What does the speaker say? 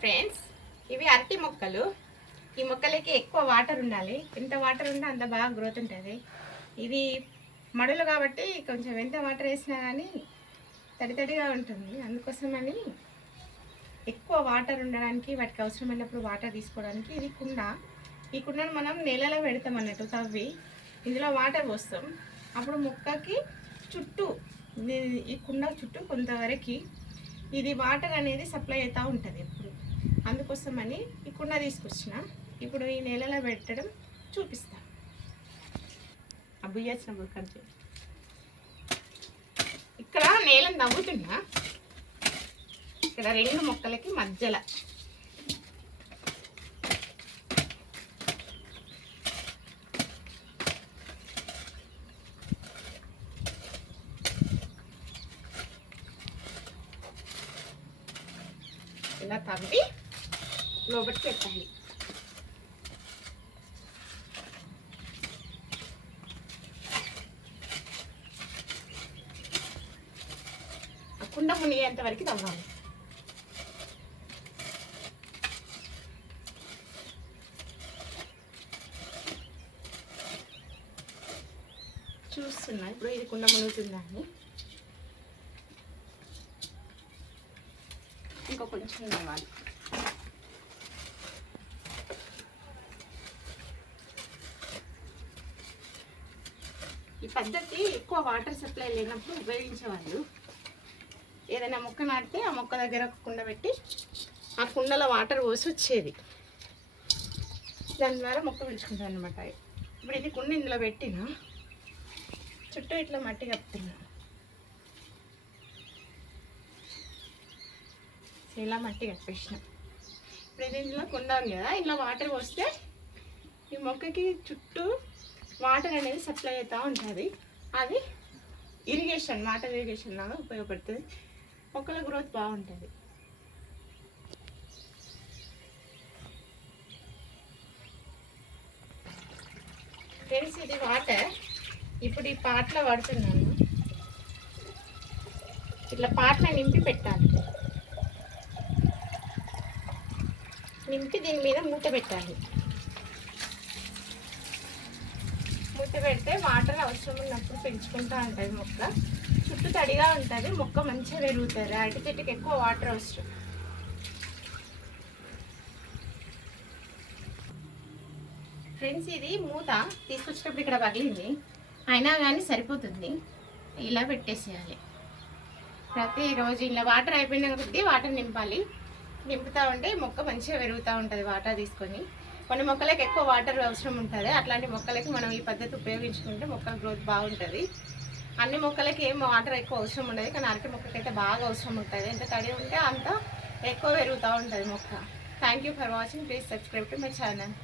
Friends, ఇవి అరటి మొక్కలు. ఈ మొక్కలకి ఎక్కువ వాటర్ ఉండాలి. ఎంత వాటర్ ఉంటే అంత బాగా గ్రోత్ ఉంటుంది. ఇది మడులు కాబట్టి కొంచెం ఎంత వాటర్ వేసినా కానీ తడితడిగా ఉంటుంది. అందుకోసమని ఎక్కువ వాటర్ ఉండడానికి, వాటికి అవసరమైనప్పుడు వాటర్ తీసుకోవడానికి ఇది కుండ. ఈ కుండను మనం నేలలో పెడతాం అన్నట్టు తవ్వి, ఇందులో వాటర్ పోస్తాం. అప్పుడు మొక్కకి చుట్టూ, ఈ కుండ చుట్టూ కొంతవరకు ఇది వాటర్ అనేది సప్లై అవుతూ ఉంటుంది ఎప్పుడు. అందుకోసమని ఈ కుండ తీసుకొచ్చిన. ఇప్పుడు ఈ నేలలో పెట్టడం చూపిస్తాను. అబ్బుయ్యచ్చినప్పుడు ఖర్చు ఇక్కడ నేలను తవ్వుతున్నా. ఇక్కడ రెండు మొక్కలకి మధ్యలో ఇలా తవ్వి లోపలికి పెట్టాలి. కుండ మునిగేంత వరకు తవ్వాలి. చూస్తున్నా ఇప్పుడు ఇది కుండ మునుగుతుందని. ఇంకో కొంచెం తవ్వాలి. ఈ పద్ధతి ఎక్కువ వాటర్ సప్లై లేనప్పుడు ఉపయోగించేవాళ్ళు. ఏదైనా మొక్క నాటితే ఆ మొక్క దగ్గర ఒక కుండ పెట్టి ఆ కుండలో వాటర్ పోసి వచ్చేది. దాని ద్వారా మొక్క పిలుచుకుంటాను అనమాట. ఇప్పుడు ఇది కుండ ఇందులో పెట్టిన చుట్టూ ఇట్లా మట్టి కప్పుతున్నా. ఇలా మట్టి కప్పేసిన. ఇప్పుడు ఇది ఇందులో కుండ ఉంది కదా, ఇందులో వాటర్ పోస్తే ఈ మొక్కకి చుట్టూ వాటర్ అనేది సప్లై అవుతూ ఉంటుంది. అది ఇరిగేషన్, వాటర్ ఇరిగేషన్ లాగా ఉపయోగపడుతుంది. మొక్కల గ్రోత్ బాగుంటుంది. ఫ్రెండ్స్, ఇది వాటర్ ఇప్పుడు ఈ పాటలో పడుతున్నాను. ఇట్లా పాటలో నింపి పెట్టాలి. నింపి దీని మీద మూత పెట్టాలి. మూత పెడితే వాటర్ అవసరం ఉన్నప్పుడు పెంచుకుంటూ ఉంటుంది మొక్క. చుట్టూ తడిగా ఉంటుంది, మొక్క మంచిగా పెరుగుతుంది. అరటి చెట్టుకి ఎక్కువ వాటర్ అవసరం. ఫ్రెండ్స్, ఇది మూత తీసుకొచ్చినప్పుడు ఇక్కడ పగిలింది, అయినా కానీ సరిపోతుంది. ఇలా పెట్టేసేయాలి. ప్రతిరోజు ఇలా వాటర్ అయిపోయిన కొద్దీ వాటర్ నింపాలి. నింపుతూ ఉంటే మొక్క మంచిగా పెరుగుతూ ఉంటుంది వాటర్ తీసుకొని. కొన్ని మొక్కలకి ఎక్కువ వాటర్ అవసరం ఉంటుంది. అట్లాంటి మొక్కలకి మనం ఈ పద్ధతి ఉపయోగించుకుంటే మొక్కల గ్రోత్ బాగుంటుంది. అన్ని మొక్కలకి ఏం వాటర్ ఎక్కువ అవసరం ఉండదు, కానీ అరటి మొక్కకైతే బాగా అవసరం ఉంటుంది. ఎంత తడి ఉంటే అంత ఎక్కువ పెరుగుతూ ఉంటుంది మొక్క. Thank you for watching. Please subscribe to my channel.